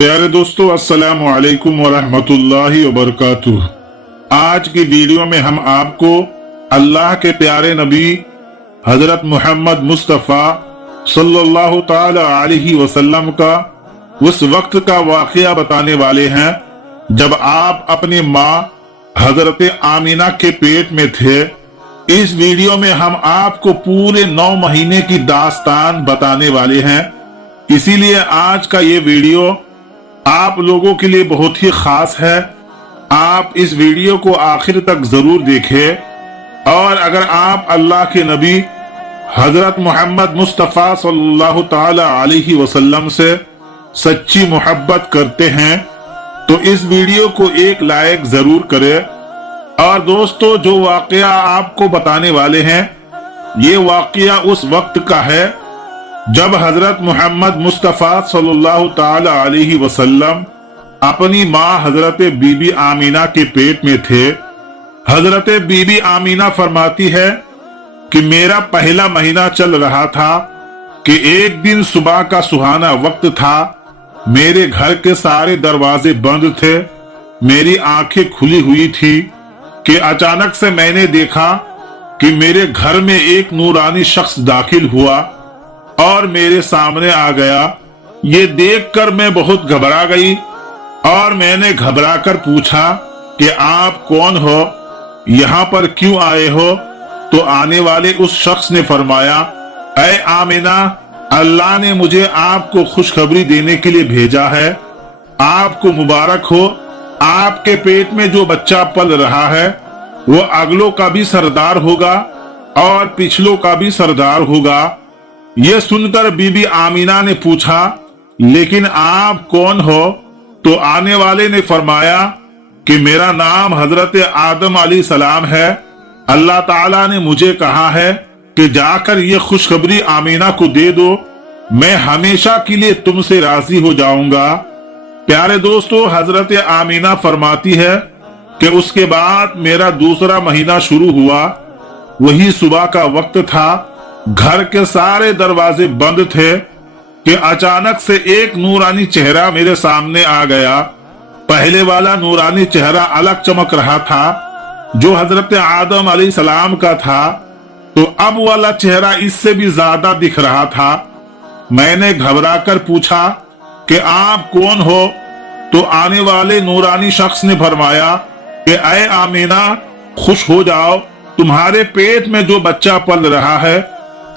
प्यारे दोस्तों, अस्सलामु अलैकुम वरहमतुल्लाहि वबरकातुह। आज की वीडियो में हम आपको अल्लाह के प्यारे नबी हजरत मोहम्मद मुस्तफ़ा सल्लल्लाहु ताला अलैहि वसल्लम का उस वक्त का वाक़या बताने वाले हैं जब आप अपनी माँ हजरत आमीना के पेट में थे। इस वीडियो में हम आपको पूरे 9 महीने की दास्तान बताने वाले हैं, इसीलिए आज का ये वीडियो आप लोगों के लिए बहुत ही खास है। आप इस वीडियो को आखिर तक जरूर देखें और अगर आप अल्लाह के नबी हजरत मोहम्मद मुस्तफ़ा सल्लल्लाहु ताला अलैहि वसल्लम से सच्ची मोहब्बत करते हैं तो इस वीडियो को एक लाइक जरूर करें। और दोस्तों, जो वाकया आपको बताने वाले हैं ये वाकया उस वक्त का है जब हजरत मोहम्मद मुस्तफ़ा सल्लल्लाहु ताला अलैहि वसल्लम अपनी माँ हजरत बीबी आमीना के पेट में थे। हजरत बीबी आमीना फरमाती है कि मेरा पहला महीना चल रहा था कि एक दिन सुबह का सुहाना वक्त था। मेरे घर के सारे दरवाजे बंद थे, मेरी आंखें खुली हुई थी कि अचानक से मैंने देखा कि मेरे घर में एक नूरानी शख्स दाखिल हुआ और मेरे सामने आ गया। ये देखकर मैं बहुत घबरा गई और मैंने घबराकर पूछा कि आप कौन हो, यहाँ पर क्यों आए हो? तो आने वाले उस शख्स ने फरमाया, ऐ आमीना, अल्लाह ने मुझे आपको खुशखबरी देने के लिए भेजा है। आपको मुबारक हो, आपके पेट में जो बच्चा पल रहा है वो अगलों का भी सरदार होगा और पिछलों का भी सरदार होगा। ये सुनकर बीबी आमीना ने पूछा, लेकिन आप कौन हो? तो आने वाले ने फरमाया कि मेरा नाम हजरत आदम अलैहिस्सलाम है। अल्लाह ताला ने मुझे कहा है कि जाकर ये खुशखबरी आमीना को दे दो, मैं हमेशा के लिए तुमसे राजी हो जाऊंगा। प्यारे दोस्तों, हजरत आमीना फरमाती है कि उसके बाद मेरा दूसरा महीना शुरू हुआ। वही सुबह का वक्त था, घर के सारे दरवाजे बंद थे कि अचानक से एक नूरानी चेहरा मेरे सामने आ गया। पहले वाला नूरानी चेहरा अलग चमक रहा था जो हजरत आदम अलैहिस्सलाम का था, तो अब वाला चेहरा इससे भी ज्यादा दिख रहा था। मैंने घबराकर पूछा कि आप कौन हो? तो आने वाले नूरानी शख्स ने फरमाया कि ऐ आमीना, खुश हो जाओ, तुम्हारे पेट में जो बच्चा पल रहा है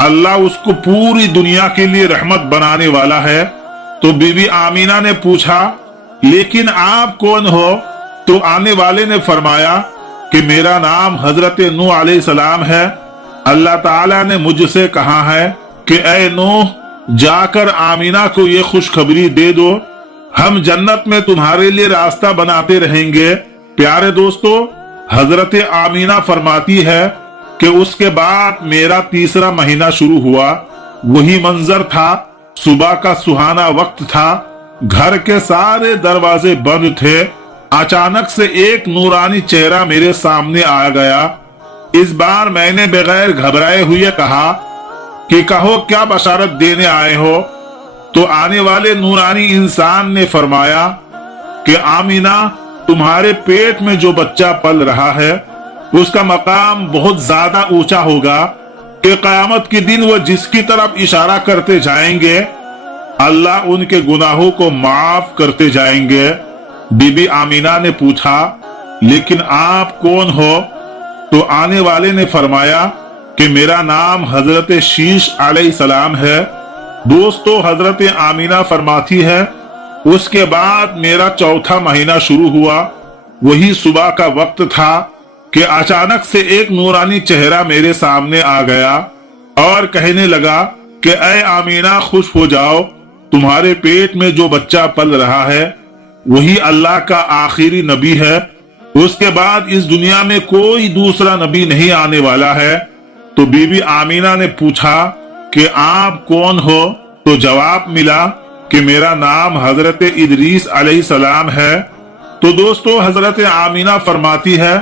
अल्लाह उसको पूरी दुनिया के लिए रहमत बनाने वाला है। तो बीबी आमीना ने पूछा, लेकिन आप कौन हो? तो आने वाले ने फरमाया कि मेरा नाम हजरत नूह अलैहिस्सलाम है। अल्लाह ताला ने मुझसे कहा है कि ऐ नूह, जाकर आमीना को ये खुशखबरी दे दो, हम जन्नत में तुम्हारे लिए रास्ता बनाते रहेंगे। प्यारे दोस्तों, हजरत आमीना फरमाती है कि उसके बाद मेरा तीसरा महीना शुरू हुआ। वही मंजर था, सुबह का सुहाना वक्त था, घर के सारे दरवाजे बंद थे। अचानक से एक नूरानी चेहरा मेरे सामने आ गया। इस बार मैंने बगैर घबराए हुए कहा कि कहो, क्या बशारत देने आए हो? तो आने वाले नूरानी इंसान ने फरमाया कि आमीना, तुम्हारे पेट में जो बच्चा पल रहा है उसका मकाम बहुत ज्यादा ऊंचा होगा कि क़यामत के दिन वो जिसकी तरफ इशारा करते जाएंगे अल्लाह उनके गुनाहों को माफ करते जाएंगे। बीबी आमीना ने पूछा, लेकिन आप कौन हो? तो आने वाले ने फरमाया कि मेरा नाम हजरत शीश अलैहिस्सलाम है। दोस्तों, हजरत आमीना फरमाती है उसके बाद मेरा चौथा महीना शुरू हुआ। वही सुबह का वक्त था कि अचानक से एक नूरानी चेहरा मेरे सामने आ गया और कहने लगा कि ऐ आमीना, खुश हो जाओ, तुम्हारे पेट में जो बच्चा पल रहा है वही अल्लाह का आखिरी नबी है। उसके बाद इस दुनिया में कोई दूसरा नबी नहीं आने वाला है। तो बीबी आमीना ने पूछा कि आप कौन हो? तो जवाब मिला कि मेरा नाम हजरत इदरीस अलैहिस्सलाम है। तो दोस्तों, हजरत आमीना फरमाती है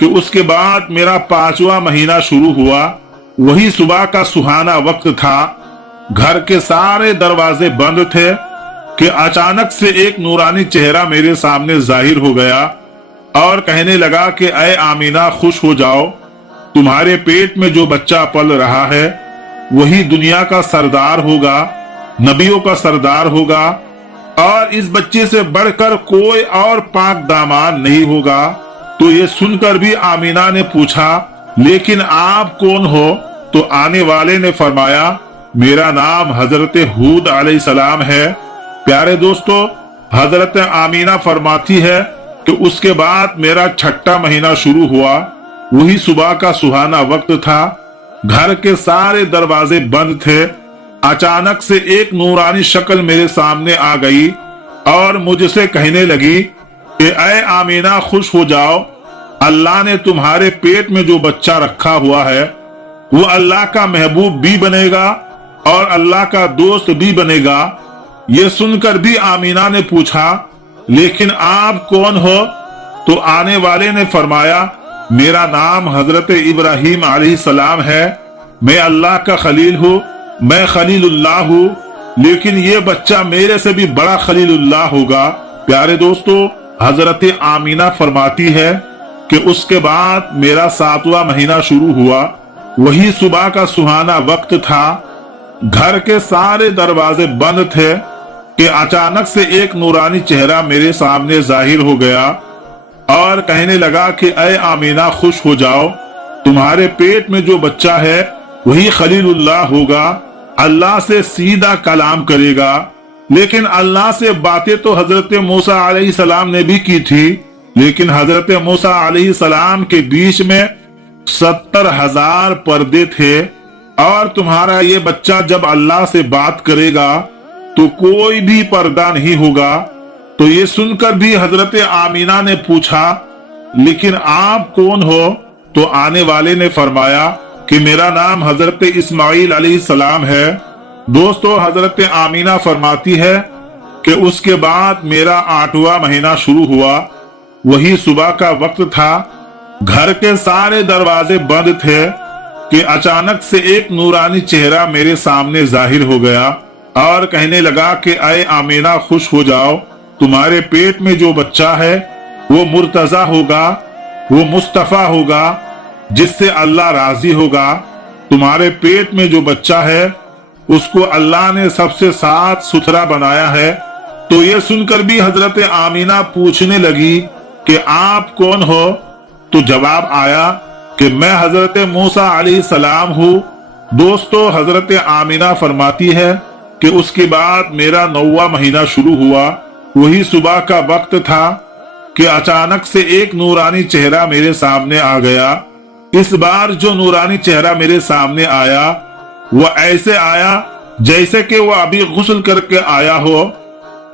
कि उसके बाद मेरा 5वां महीना शुरू हुआ। वही सुबह का सुहाना वक्त था, घर के सारे दरवाजे बंद थे کہ अचानक से एक नूरानी चेहरा मेरे सामने जाहिर हो गया और कहने लगा कि ऐ आमीना खुश हो जाओ, तुम्हारे पेट में जो बच्चा पल रहा है वही दुनिया का सरदार होगा, नबियों का सरदार होगा और इस बच्चे से बढ़कर कोई और पाक दामान नहीं होगा। तो ये सुनकर भी आमीना ने पूछा, लेकिन आप कौन हो? तो आने वाले ने फरमाया, मेरा नाम हजरत हूद अलैहिस्सलाम है। प्यारे दोस्तों, हजरत आमीना फरमाती है कि उसके बाद मेरा छठा महीना शुरू हुआ। वही सुबह का सुहाना वक्त था, घर के सारे दरवाजे बंद थे। अचानक से एक नूरानी शक्ल मेरे सामने आ गई और मुझसे कहने लगी कि ऐ आमीना खुश हो जाओ, अल्लाह ने तुम्हारे पेट में जो बच्चा रखा हुआ है वो अल्लाह का महबूब भी बनेगा और अल्लाह का दोस्त भी बनेगा। ये सुनकर भी आमीना ने पूछा, लेकिन आप कौन हो? तो आने वाले ने फरमाया, मेरा नाम हजरत इब्राहिम अलैहिस्सलाम है, मैं अल्लाह का खलील हूँ, मैं खलीलुल्लाह हूँ, लेकिन ये बच्चा मेरे से भी बड़ा खलीलुल्लाह होगा। प्यारे दोस्तों, हजरत आमीना फरमाती है कि उसके बाद मेरा 7वां महीना शुरू हुआ। वही सुबह का सुहाना वक्त था, घर के सारे दरवाजे बंद थे कि अचानक से एक नूरानी चेहरा मेरे सामने जाहिर हो गया और कहने लगा कि ऐ आमीना खुश हो जाओ, तुम्हारे पेट में जो बच्चा है वही खलीलुल्लाह होगा, अल्लाह से सीधा कलाम करेगा। लेकिन अल्लाह से बातें तो हजरत मूसा अलैहिस्सलाम ने भी की थी, लेकिन हजरत मूसा अलैहिस्सलाम के बीच में 70,000 पर्दे थे और तुम्हारा ये बच्चा जब अल्लाह से बात करेगा तो कोई भी पर्दा नहीं होगा। तो ये सुनकर भी हजरत आमीना ने पूछा, लेकिन आप कौन हो? तो आने वाले ने फरमाया कि मेरा नाम हजरत इस्माइल अलैहिस्सलाम है। दोस्तों, हजरत आमीना फरमाती है कि उसके बाद मेरा 8वां महीना शुरू हुआ। वही सुबह का वक्त था, घर के सारे दरवाजे बंद थे कि अचानक से एक नूरानी चेहरा मेरे सामने जाहिर हो गया और कहने लगा कि ऐ आमीना खुश हो जाओ, तुम्हारे पेट में जो बच्चा है वो मुर्तजा होगा, वो मुस्तफा होगा, जिससे अल्लाह राजी होगा। तुम्हारे पेट में जो बच्चा है उसको अल्लाह ने सबसे साफ सुथरा बनाया है। तो ये सुनकर भी हजरत आमीना पूछने लगी कि आप कौन हो? तो जवाब आया कि मैं हजरत मूसा अलैहिस्सलाम हूँ। दोस्तों, हजरत आमीना फरमाती है कि उसके बाद मेरा 9वां महीना शुरू हुआ। वही सुबह का वक्त था कि अचानक से एक नूरानी चेहरा मेरे सामने आ गया। इस बार जो नूरानी चेहरा मेरे सामने आया वो ऐसे आया जैसे कि वो अभी गुस्ल करके आया हो।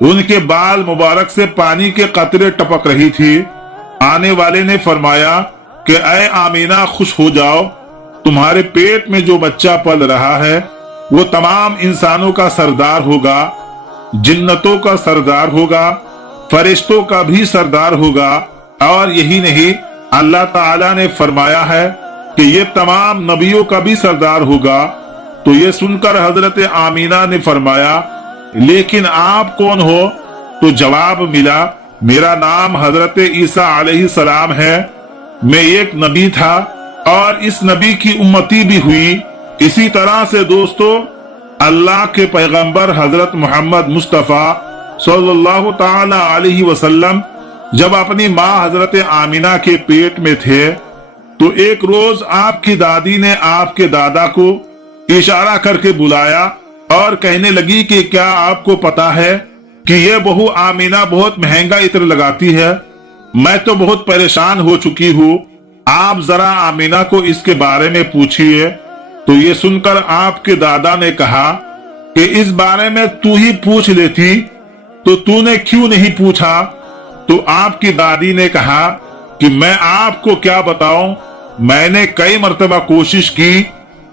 उनके बाल मुबारक से पानी के कतरे टपक रही थी। आने वाले ने फरमाया कि ऐ आमीना खुश हो जाओ, तुम्हारे पेट में जो बच्चा पल रहा है वो तमाम इंसानों का सरदार होगा, जिन्नतों का सरदार होगा, फरिश्तों का भी सरदार होगा। और यही नहीं, अल्लाह ताला ने फरमाया है कि ये तमाम नबियों का भी सरदार होगा। तो ये सुनकर हजरत आमीना ने फरमाया, लेकिन आप कौन हो? तो जवाब मिला, मेरा नाम हजरत ईसा अलैहिस्सलाम है, मैं एक नबी था और इस नबी की उम्मती भी हुई। इसी तरह से दोस्तों, अल्लाह के पैगंबर हजरत मोहम्मद मुस्तफा सल्लल्लाहु ताला अलैहि वसल्लम जब अपनी माँ हजरत आमीना के पेट में थे तो एक रोज आपकी दादी ने आपके दादा को इशारा करके बुलाया और कहने लगी कि क्या आपको पता है कि ये बहू आमीना बहुत महंगा इत्र लगाती है, मैं तो बहुत परेशान हो चुकी हूँ, आप जरा आमीना को इसके बारे में पूछिए। तो ये सुनकर आपके दादा ने कहा कि इस बारे में तू ही पूछ लेती, तो तूने क्यों नहीं पूछा? तो आपकी दादी ने कहा कि मैं आपको क्या बताऊं, मैंने कई मर्तबा कोशिश की,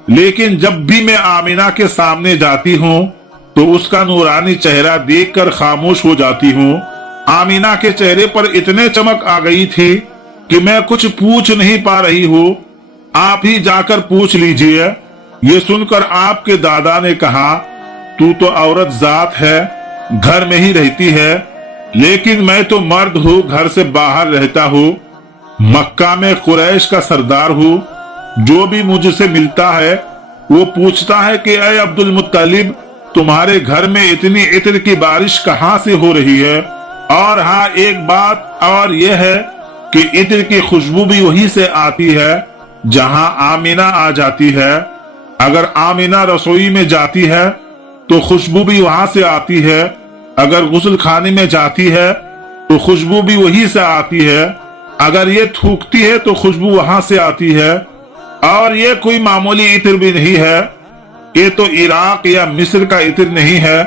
लेकिन जब भी मैं आमीना के सामने जाती हूँ तो उसका नूरानी चेहरा देखकर खामोश हो जाती हूँ। आमीना के चेहरे पर इतने चमक आ गई थी कि मैं कुछ पूछ नहीं पा रही हूँ, आप ही जाकर पूछ लीजिए। ये सुनकर आपके दादा ने कहा, तू तो औरत जात है, घर में ही रहती है, लेकिन मैं तो मर्द हूँ, घर से बाहर रहता हूँ। मक्का में कुरैश का सरदार हूँ। जो भी मुझसे मिलता है वो पूछता है कि ऐ अब्दुल मुत्तलिब, तुम्हारे घर में इतनी इत्र की बारिश कहाँ से हो रही है? और हाँ, एक बात और यह है कि इत्र की खुशबू भी वहीं से आती है जहां आमीना आ जाती है। अगर आमीना रसोई में जाती है तो खुशबू भी वहां से आती है। अगर गुस्ल खाने में जाती है तो खुशबू भी वहीं से आती है। अगर ये थूकती है तो खुशबू वहां से आती है। और ये कोई मामूली इत्र भी नहीं है, ये तो इराक या मिस्र का इत्र नहीं है,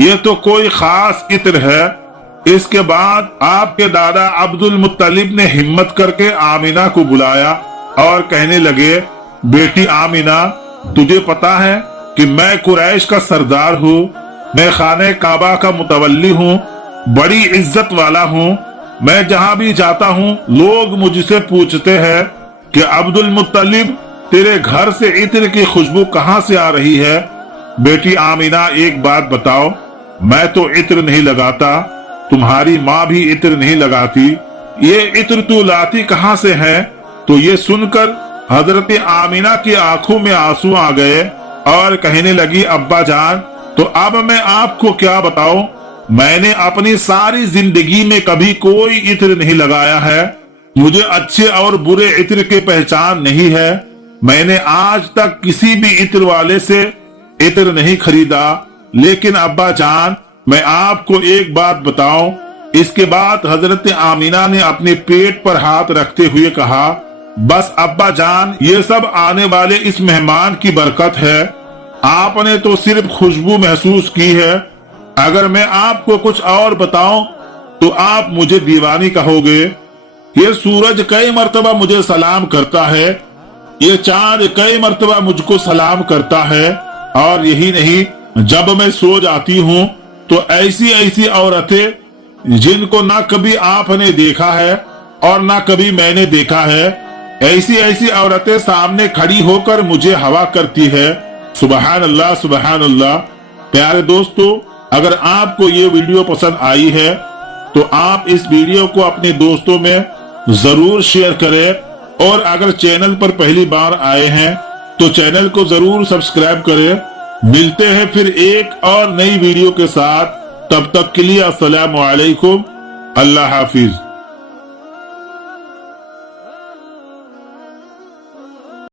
ये तो कोई खास इत्र है। इसके बाद आपके दादा अब्दुल मुत्तलिब ने हिम्मत करके आमीना को बुलाया और कहने लगे, बेटी आमीना, तुझे पता है कि मैं कुरैश का सरदार हूँ, मैं खाने काबा का मुतवल्ली हूँ, बड़ी इज्जत वाला हूँ। मैं जहाँ भी जाता हूँ लोग मुझसे पूछते हैं कि अब्दुल मुत्तलिब, तेरे घर से इत्र की खुशबू कहाँ से आ रही है? बेटी आमीना, एक बात बताओ, मैं तो इत्र नहीं लगाता, तुम्हारी माँ भी इत्र नहीं लगाती, ये इत्र तू लाती कहाँ से है? तो ये सुनकर हजरत आमीना की आंखों में आंसू आ गए और कहने लगी, अब्बा जान, तो अब मैं आपको क्या बताऊं, मैंने अपनी सारी जिंदगी में कभी कोई इत्र नहीं लगाया है, मुझे अच्छे और बुरे इत्र की पहचान नहीं है, मैंने आज तक किसी भी इत्र वाले से इत्र नहीं खरीदा। लेकिन अब्बा जान, मैं आपको एक बात बताऊं। इसके बाद हजरत आमीना ने अपने पेट पर हाथ रखते हुए कहा, बस अब्बा जान, ये सब आने वाले इस मेहमान की बरकत है, आपने तो सिर्फ खुशबू महसूस की है। अगर मैं आपको कुछ और बताऊं तो आप मुझे दीवानी कहोगे। ये सूरज कई मर्तबा मुझे सलाम करता है, ये चांद कई मर्तबा मुझको सलाम करता है, और यही नहीं, जब मैं सो जाती हूँ तो ऐसी ऐसी औरतें जिनको ना कभी आपने देखा है और ना कभी मैंने देखा है, ऐसी ऐसी औरतें सामने खड़ी होकर मुझे हवा करती है। सुबहान अल्लाह, सुबहान अल्लाह। प्यारे दोस्तों, अगर आपको ये वीडियो पसंद आई है तो आप इस वीडियो को अपने दोस्तों में जरूर शेयर करें, और अगर चैनल पर पहली बार आए हैं तो चैनल को जरूर सब्सक्राइब करें। मिलते हैं फिर एक और नई वीडियो के साथ, तब तक के लिए अस्सलामु अलैकुम, अल्लाह हाफिज।